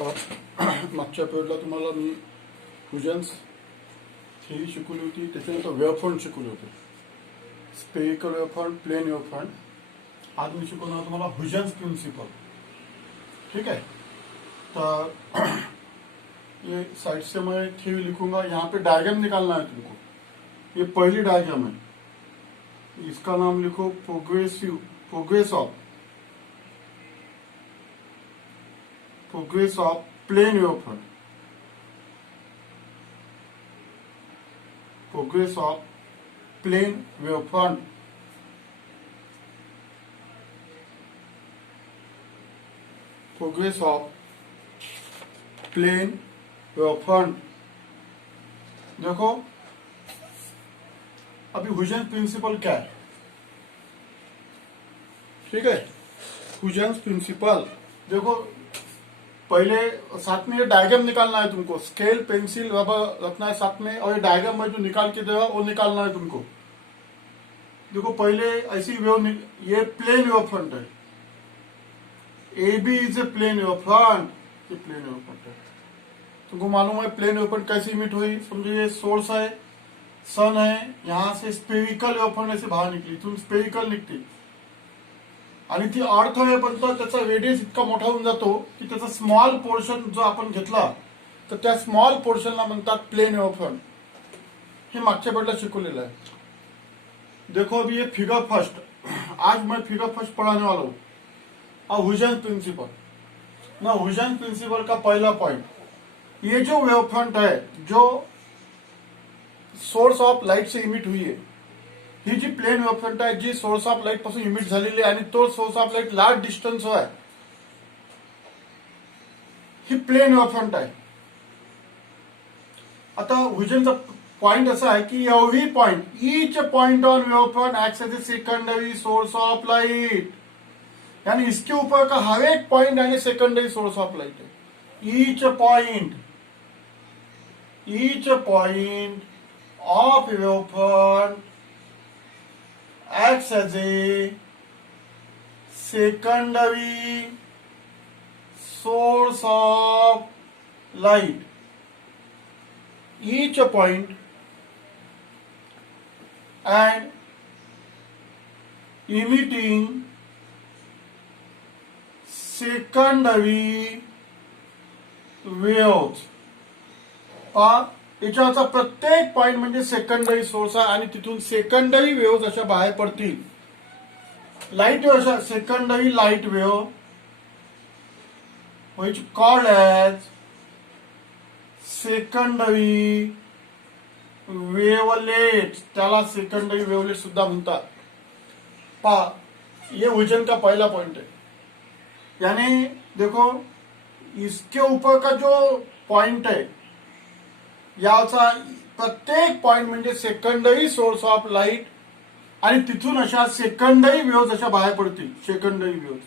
मागच्या पिरियडला तुम्हाला मी fusions theory शिकवली होती, त्याच्यानंतर वेव्हफ्रंट शिकवले होते. Spherical wavefront, plane wavefront. आज मी शिकवणार तुम्हाला ह्युजेन्स प्रिंसिपल. ठीक है. तो ये साइड से मैं थ्योरी लिखूंगा. यहाँ पे डायग्राम निकालना है तुमको. ये पहली डायग्राम है, इसका नाम लिखो progress of plane wavefront. Progress of plane wavefront. Progress of plane wavefront. देखो अभी ह्युजेन्स प्रिंसिपल क्या है. ठीक है. ह्युजेन्स प्रिंसिपल देखो, पहले साथ में ये डायग्राम निकालना है तुमको. स्केल, पेंसिल, रबर रखना है साथ में, और ये डायग्राम में जो निकाल के देगा वो निकालना है तुमको. देखो पहले ऐसी ये प्लेन वेवफ्रंट है. A B is a plane wavefront. ये प्लेन वेवफ्रंट है. तुमको मालूम है प्लेन वेवफ्रंट कैसे इमिट हुई. समझो ये सोर्स है, सन है, यहां से स्पेरिकल वेवफ्रंट ऐसे बाहर निकली, इथून स्पेरिकल निघते आणि ती अर्थ होईपर्यंत त्याचा रेडियस इतका मोठा होऊन जातो की त्याचा स्मॉल पोर्शन जो आपण घेतला तर त्या स्मॉल पोर्शनला म्हणतात प्लेन वेवफ्रंट. हे मागच्या पडला शिकवलेलं आहे. देखो अभी ये फिगर फर्स्ट, आज मैं फिगर फर्स्ट पढ़ाने वाला हूँ. और ह्युजेन्स प्रिंसिपल ना, ह्युजेन्स प्रिंसिपल का पहला पॉइंट, ये जो वेवफ्रंट है जो source of light say emit हुई है, ही जी प्लेन वेवफ्रंट आहे जी सोर्स ऑफ लाईट पासून इमिट झालेली आहे आणि तो source of light large distance आहे, ही प्लेन वेवफ्रंट आहे. आता ह्युजेनचा पॉइंट असा आहे की every point, each point on wavefront acts age a secondary source of light. यानी इसके ऊपर का हर एक पॉइंट यानी सेकंडरी सोर्स ऑफ लाइट है. Each point of wavefront acts as a secondary source of light. Each point and emitting secondary waves. याच्याचा प्रत्येक point म्हणजे secondary source आहे आणि तिथून सेकंडरी वेव्ह अशा बाहेर पडतील. लाईट वेव्ह अशा secondary light wave which called as secondary wavelets. त्याला सेकंडरी वेवलेट सुद्धा म्हणतात. पहा, ये ह्युजेन का पहला पॉइंट है. यानी देखो इसके ऊपर का जो पॉइंट है याचा प्रत्येक पॉइंट म्हणजे सेकंडरी सोर्स ऑफ लाईट आणि तिथून अशा सेकंडरी वेव्ह अशा बाहेर पडतील. Secondary wave.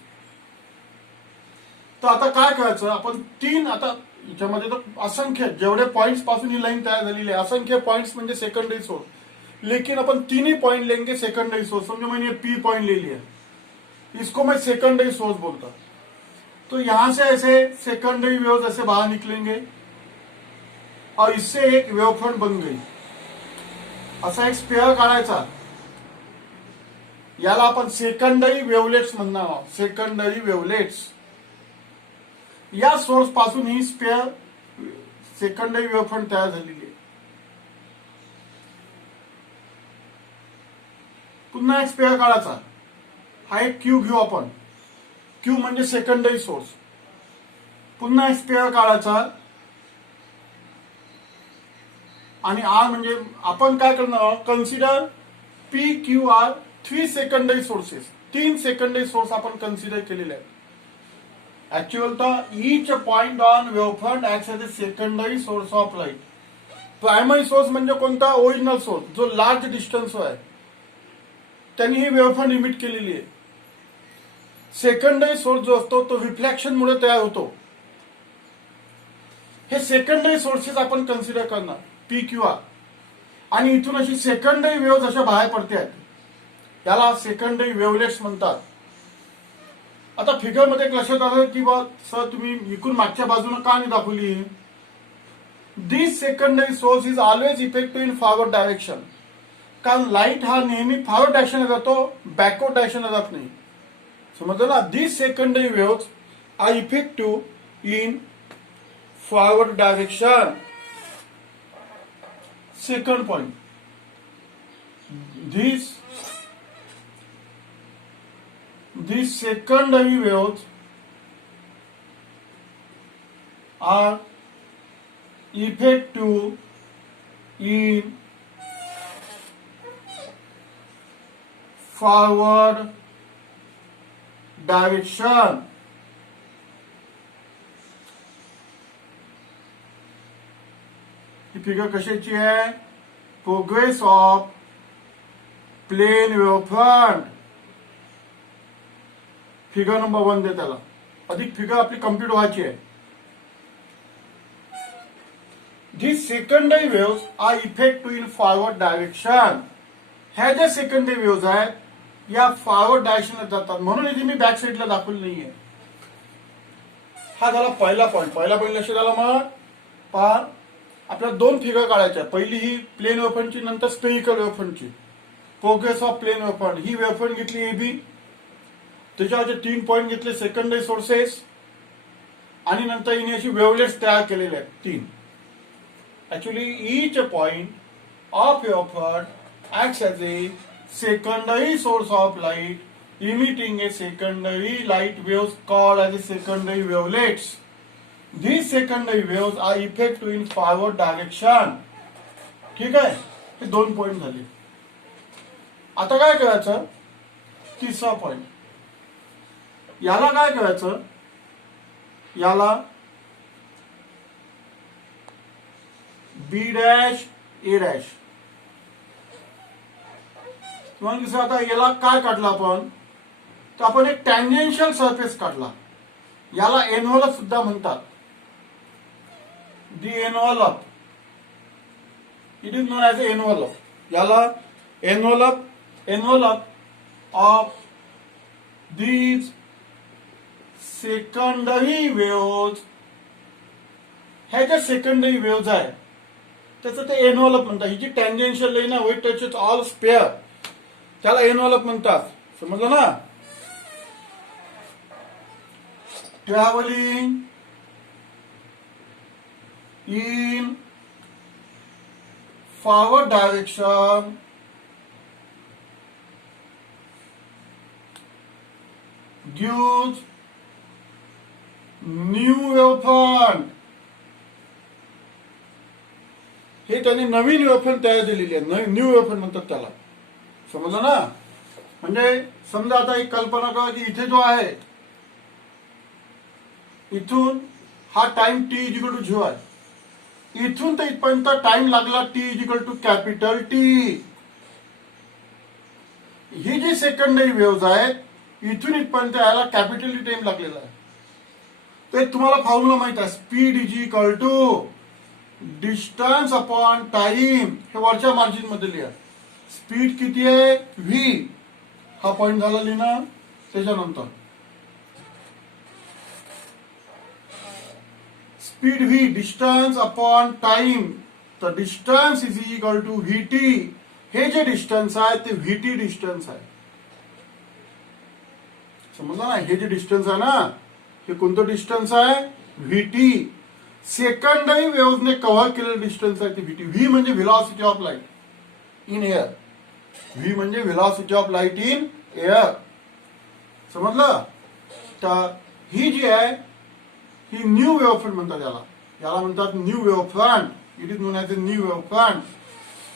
तर आता काय करायचं आपण, तीन, आता याच्यामध्ये तर असंख्य जेवढे पॉइंट्स पासून ही लाईन तयार झालेली आहे, असंख्य पॉइंट्स म्हणजे सेकंडरी सोर्स. लेकिन अपन तीन ही पॉइंट लेंगे सेकंडरी सोर्स. समझो मैंने पी पॉइंट ले लिया, इसको मैं सेकंडरी सोर्स बोलता. तो यहां से ऐसे सेकंडरी वेव्ह ऐसे बाहर निकलेंगे और इससे एक वेवफ्रंट बन गई. असा एक स्पेअर काढायचा, याला आपण सेकंडरी वेवलेट्स म्हणणार आहोत. Secondary wavelets. या सोर्स पासून ही स्पेअर सेकंडरी वेवफ्रंट तयार झालेली आहे. पुन्हा एक स्पेअर काढायचा. हा एक क्यू घेऊ आपण. क्यू म्हणजे सेकंडरी सोर्स. पुन्हा एक स्पेअर काढायचा आणि आर म्हणजे आपण काय करणार, consider P Q R 3 secondary sources. 3 secondary source आपण कन्सिडर केलेले आहेत. ऍक्च्युअल तर each point on wavefront acts as a secondary source of light. Primary source म्हणजे कोणता, ओरिजिनल सोर्स जो लार्ज डिस्टन्स आहे, त्यांनी ही वेवफ्रंट इमिट केलेली आहे. सेकंडरी सोर्स जो असतो तो रिफ्लेक्शन मुळे तयार होतो. हे सेकंडरी सोर्सेस आपण कन्सिडर करणार पी क्यू आर. आणि इथून अशी सेकंडरी वेव्ह अशा बाहेर पडतात, याला सेकंडरी वेवलेट्स म्हणतात. आता फिगर मध्ये एक लक्षात आलं की बा सर तुम्ही इकडून मागच्या बाजूने का नाही दाखवली. This secondary source is always effective in forward direction. कारण लाईट हा नेहमी फॉरवर्ड डायरेक्शन जातो, बॅकवर्ड डायरेक्शन जात नाही. समजलं ना. This secondary waves are effective in forward direction. Second point, these secondary waves are effective in forward direction. ही figure कशाची आहे. Progress of plane wavefront. Figure number 1 दे त्याला. अधिक फिगर आपली कम्प्लीट व्हायची आहे. These secondary waves are effective in forward direction. ह्या ज्या सेकंडरी वेव्स आहेत या फॉरवर्ड डायरेक्शनला जातात, म्हणून इथे मी बॅक साईडला दाखवलं नाहीये. हा झाला पहिला पॉईंट. पहिला पॉईंट लक्षात आला. मग पहा आपल्याला 2 फिगर काढायच्या. पहिली ही प्लेन वेव्हफ्रंटची, नंतर स्पेरिकल वेव्हफ्रंटची. Progress of plane wavefront. ही वेव्हफ्रंट घेतली एबी, त्याच्यावरचे 3 पॉईंट घेतले सेकंडरी सोर्सेस, आणि नंतर हिने अशी वेव्हलेट्स तयार केलेले आहेत 3. Actually, each point of waveform acts as a secondary source of light, emitting a secondary light waves called as a secondary wavelets. These secondary waves are effective in forward direction. ठीक आहे. हे 2 पॉइंट झाले. आता काय करायचं. तिसरा point. याला काय करायचं. याला बी डॅश ए डॅश. मग आता याला काय काढलं आपण, तर आपण एक टँजेन्शियल सरफेस काढला. याला एनव्हलप सुद्धा म्हणतात. The envelope, it is known as envelope. याला envelope of these secondary waves. ह्या ज्या सेकंडरी वेव्स आहेत त्याचं ते एनव्हलप म्हणतात. ही जी टँजेन्शियल लाईन आहे विच टचेस ऑल स्पेअर, त्याला एनव्हलप म्हणतात. समजलं ना. Travelling in forward direction gives new wavefront. हे त्यांनी नवीन वेव्हफ्रंट तयार केलेली आहे. न्यू वेव्हफ्रंट म्हणतात त्याला. समजलं ना. म्हणजे समजा आता एक कल्पना करा की इथे जो आहे, इथून हा time T is equal to 0 आहे. इथून तर इथपर्यंत टाइम लागला T is equal to capital T. ही जी सेकंडरी वेव्स आहेत इथून इथपर्यंत यायला कॅपिटल टी टाइम लागलेला आहे. तर तुम्हाला फॉर्म्युला माहित आहे. Speed is equal to distance upon time. हे वरच्या मार्जिन मध्ये लिहा. स्पीड किती आहे व्ही. हा पॉइंट झाला लिहिणं. त्याच्यानंतर speed V distance upon time. तर distance is equal to V T. हे जे डिस्टन्स आहे ते व्ही टी डिस्टन्स आहे. समजलं ना. हे जे डिस्टन्स आहे ना, हे कोणतं डिस्टन्स आहे. V T. सेकंडरी वेव्हने कव्हर केलेलं डिस्टन्स आहे ते व्ही टी. व्ही म्हणजे velocity of light in air. V म्हणजे velocity of light in air. समजलं. तर ही जी आहे ही न्यू वेव्हफ्रंट म्हणतात. याला म्हणतात new wavefront. It is known as a new wavefront.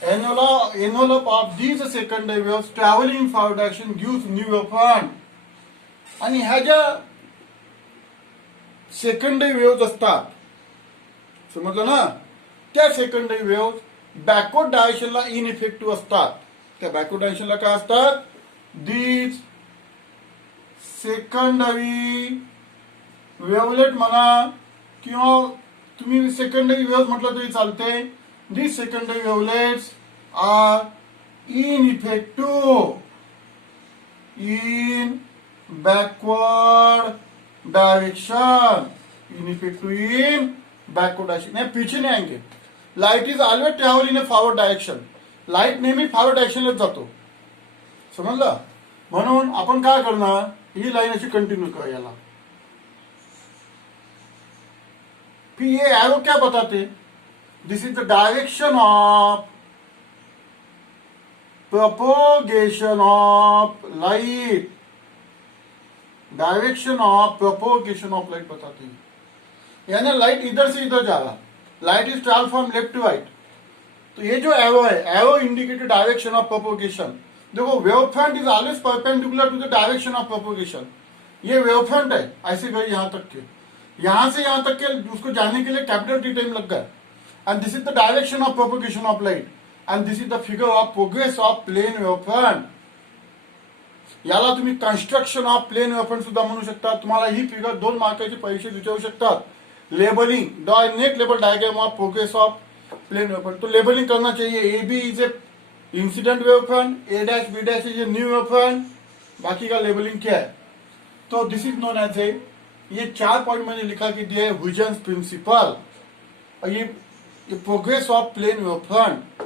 Envelope of these secondary waves traveling in forward direction gives new waveform. आणि ह्या ज्या सेकंडरी वेव्स असतात, समजलं ना, त्या सेकंडरी वेव्स बॅकवर्ड डायरेक्शनला इनइफेक्टिव्ह असतात. त्या बॅकवर्ड डायरेक्शनला काय असतात. दीज सेकंडरी वेव्हलेट म्हणा किंवा तुम्ही सेकंडरी वेव्स म्हटलं तरी चालते. These secondary wavelets are ineffective in backward direction, in effect to in backward direction, नाही पीछे नाही आएंगे. Light is always travel in a forward direction. Light नेहमी फॉरवर्ड डायरेक्शनलाच जातो. समजलं. म्हणून आपण काय करणार, ही लाईन अशी कंटिन्यू करूया याला. फिर ये एरो क्या बताते, this is the direction of propagation of light. Direction of propagation of light बताते हैं. यानी लाइट इधर से इधर जा रहा, light is travel from left to right. तो ये जो एरो है, arrow indicated direction of propagation. देखो wave front is always perpendicular to the direction of propagation. ये वेव फ्रंट है, ऐसे गए यहां तक के, यहां से यहां तक के उसको जाने के लिए कैपिटल टी टाइम लग गया. And this is the direction of propagation of light. And this is the figure of progress of plane wave front. याला तुम्ही construction of plane wave front सुद्धा म्हणू शकता. तुम्हाला ही फिगर 2 मार्काची परीक्षेत विचारू शकतात. Labeling, net label diagram of progress of plane wave front. तो लेबलिंग करना चाहिए. A B is a incident wave front, A dash B dash is a new wave front. बाकी का लेबलिंग क्या है. तो this is known as A, ये 4 point मैंने लिखा कि दिया है ह्यूजेंस प्रिंसिपल. और ये progress of plane wave front.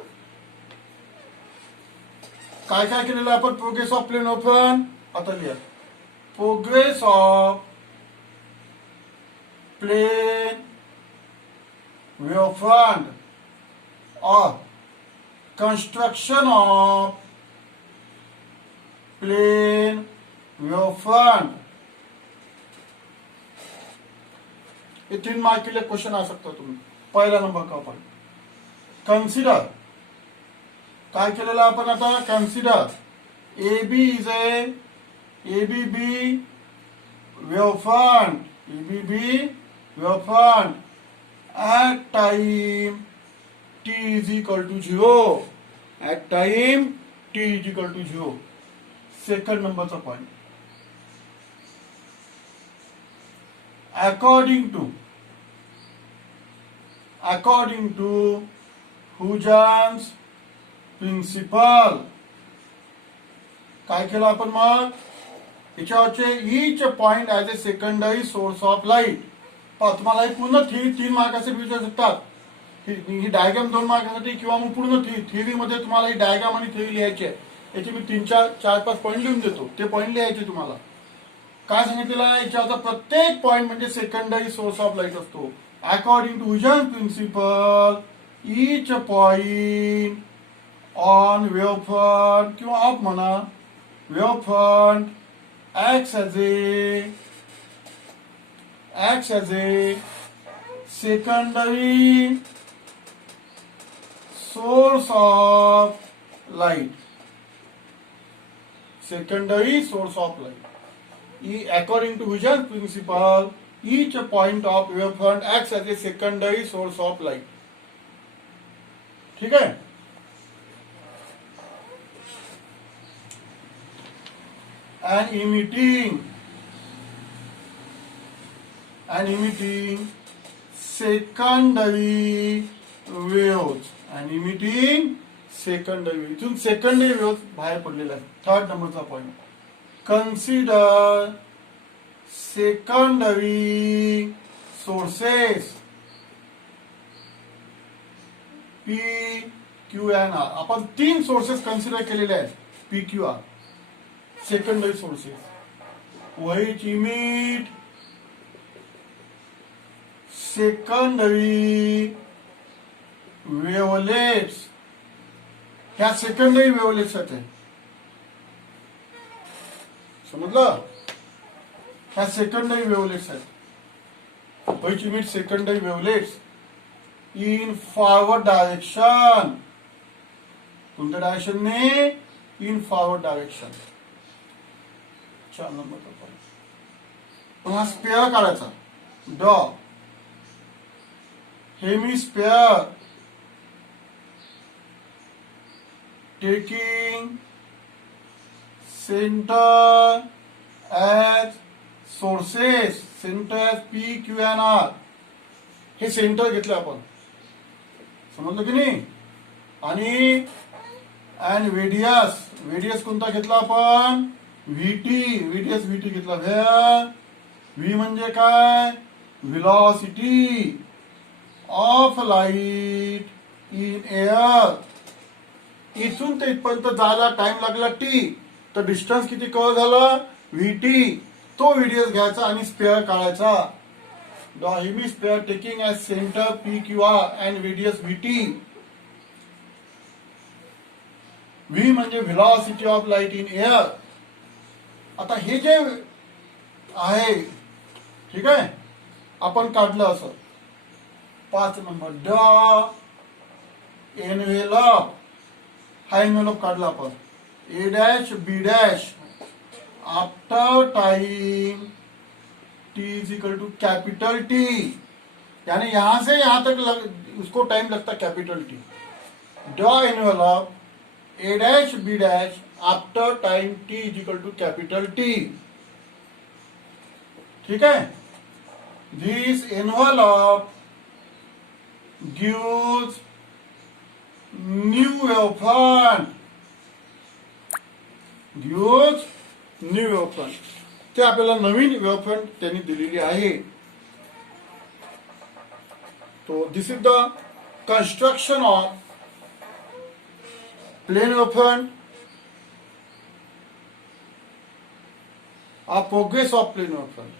काय काय केलेलं आपण progress of plane wave front. आता लिहा progress of plane wave front और construction of plane wave front. ये 3 मार्क के लिए क्वेश्चन आ सकता तुम्ही. पहिला नंबर का आपण कन्सिडर, काय केलेलं आपण आता, consider A B is A B B wave front, A B B wave front at time t is equal to 0. At time t is equal to 0. Second numberचा point. According to Huygens principle, काय केलं आपण मग, याच्यावरचे each point as a secondary source of light. तुम्हाला ही पूर्ण theory 3 मार्काचे विचारू शकतात. ही डायग्राम 2 मार्कासाठी किंवा मग पूर्ण थेरी मध्ये तुम्हाला ही डायग्राम आणि थेरी लिहायची आहे. याचे मी 3-4-5 पॉईंट लिहून देतो. ते पॉईंट लिहायचे तुम्हाला. काय सांगितलेलं आहे, याच्यावरचा प्रत्येक पॉईंट म्हणजे सेकंडरी सोर्स ऑफ लाईट असतो. According to Huygens principle, each point on wave front किंवा ऑफ म्हणा, wave front acts as a secondary source of light. Secondary source of light. According to Huygens principle, each point of wavefront acts as a secondary source of light. ठीक है. And emitting secondary waves. And emitting secondary waves. इथून secondary waves बाहेर पडलेल्या आहेत. 3rd नंबरचा point. Consider secondary sources P, Q and R. आपण 3 sources consider केलेले आहेत. P, Q, R. Secondary sources which emit secondary wavelets. ह्या सेकंडरी वेव्हलेट्स आहेत. समजलं. ह्या सेकंडरी वेव्हलेट्स आहेत. which emit secondary wavelets in forward direction. कोणत्या डायरेक्शन ने, इन फॉरवर्ड डायरेक्शन. 4 नंबरचा पॉइंट. पुन्हा स्पेअर काढायचा. Draw hemisphere taking centre as sources. Centre as P, Q N R. हे सेंटर घेतलं आपण. समजलं की नाही. आणि रेडियस कोणता घेतला आपण, व्हीडीएस व्हीटी घेतला व्ही म्हणजे काय velocity of light in air. इथून ते इथपर्यंत जायला टाइम लागला टी, तर डिस्टन्स किती कव्हर झालं व्हीटी. तो व्हीडीएस घ्यायचा आणि स्पेअर काढायचा. The hemisphere taking as centre P Q R and VDS VT. V म्हणजे velocity of light in air. आता हे जे आहे ठीक आहे आपण काढलं असं 5 नंबर द एनव्हेलप. हा एनव्हेलप काढला आपण A dash B dash after time T is equal to capital T, यानी यहां से यहां तक उसको टाइम लगता है capital T. The envelope A dash B dash after time T is equal to capital T. ठीक है. This envelope gives new wavefront. Gives new wavefront. ते आपल्याला नवीन वेवफ्रंट त्यांनी दिलेली आहे. तो this is the construction of plane wavefront, progress of plane wavefront.